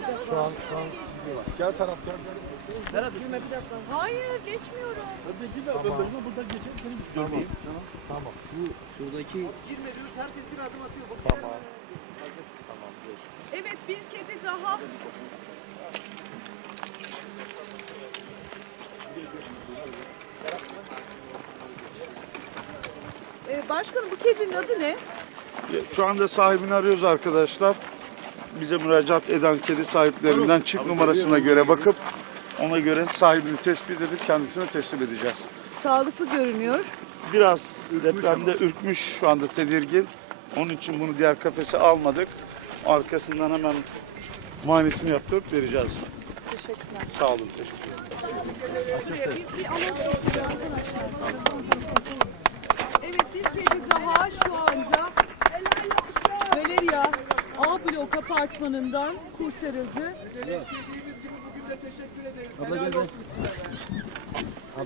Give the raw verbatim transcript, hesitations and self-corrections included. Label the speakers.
Speaker 1: Şu an, şu an gidiyorlar. Gel Serap gel.
Speaker 2: Serap girme bir dakika.
Speaker 3: Hayır geçmiyorum.
Speaker 2: Hadi girme. Tamam. Ben buradan geçeyim seni görmeyeyim.
Speaker 1: Tamam. Tamam.
Speaker 2: Şu şuradaki. Girme diyoruz. Herkes bir adım atıyor. Bak,
Speaker 1: Tamam. Tamam.
Speaker 3: Evet bir kedi daha. Ee, başkanım bu kedinin adı ne?
Speaker 4: Şu anda sahibini arıyoruz arkadaşlar. Bize müracaat eden kedi sahiplerinden çift numarasına göre bakıp ona göre sahibini tespit edip kendisine teslim edeceğiz.
Speaker 3: Sağlıklı görünüyor.
Speaker 4: Biraz depremde ürkmüş, şu anda tedirgin. Onun için bunu diğer kafese almadık. Arkasından hemen muayenesini yaptırıp vereceğiz.
Speaker 3: Teşekkürler.
Speaker 4: Sağ olun. Teşekkür ederim.
Speaker 3: Bir, bir anons istiyor arkadaşlar. Evet bir kedi daha şu anda Valeria A blok apartmanından kurtarıldı.
Speaker 2: Abla gel.